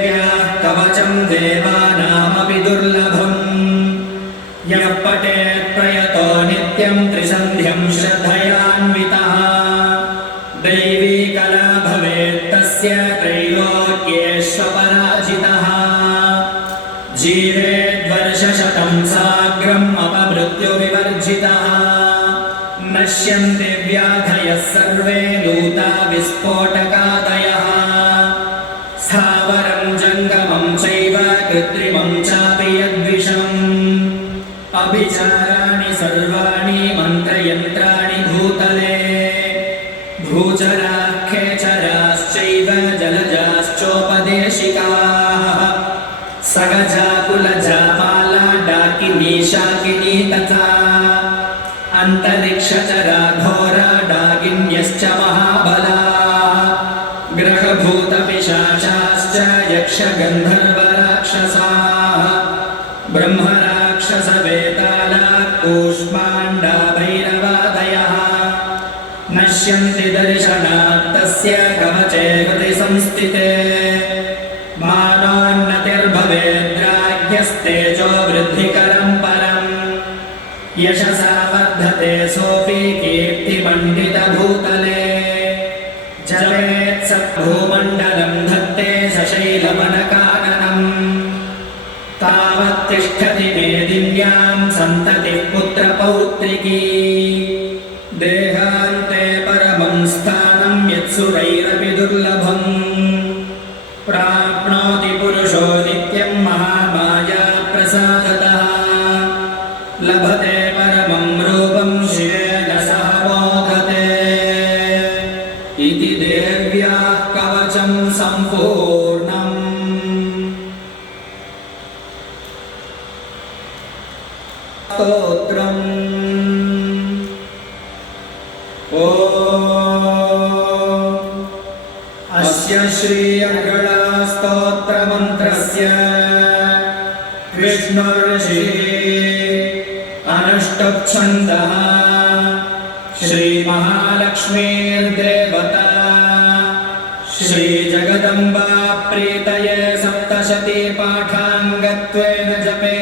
कवचं देवानामपि दुर्लभम् यः पठेत् प्रयतो नित्यं त्रिसन्ध्यं श्रद्धयान्वितः दैवी कला भवेत् तस्य त्रैलोक्येष्वपराजितः जीवेद्वर्षशतं साग्रम् अपमृत्युविवर्जितः नश्यन्ति व्याधयः सर्वे लूता विस्फोटकादयः स्थावरं जङ्गमं चैव कृत्रिमं चापि यद्विषम् अभिचाराणि सर्वाणि मन्त्रयन्त्राणि भूतले भूचराः खेचराश्चैव जलजाश्चोपदेशिकाः सगजा कुलजा माला डाकिनी शाकिनी तथा अन्तरिक्षचरा घोरा डाकिन्यश्च महाबलाः ग्रहभूतपिशाचाश्च यक्षगन्धर्वराक्षसाः ब्रह्मराक्षसवेतालाः कूष्माण्डा भैरवादयः नश्यन्ति दर्शनात् तस्य कवचे हृदि संस्थिते मानोन्नतिर्भवेद्राज्ञस्तेजो वृद्धिकरं परम् यशसा वर्धते सोऽपि कीर्तिमण्डितभूतले जपेत् सद्भूमण्डलं धत्ते सशैलवनकाननम् तावत् तिष्ठति मेदिन्यां सन्ततिः पुत्रपौत्रिकी देहान्ते परमं स्थानं यत्सुरैरपि दुर्लभम् प्राप्नोति पुरुषो नित्यं महामाया प्रसादतः लभते परमं रूपं शिवेन सह मोदते इति देव्याः कवचं सम्पूर्णम्। स्तोत्रम् अस्य श्री अर्गळास्तोत्रमन्त्रस्य विष्णुर्षिः अनुष्टुप्छन्दः श्रीमहालक्ष्मीर्देवता श्रीजगदम्बा प्रीतये सप्तशती पाठाङ्गत्वेन जपे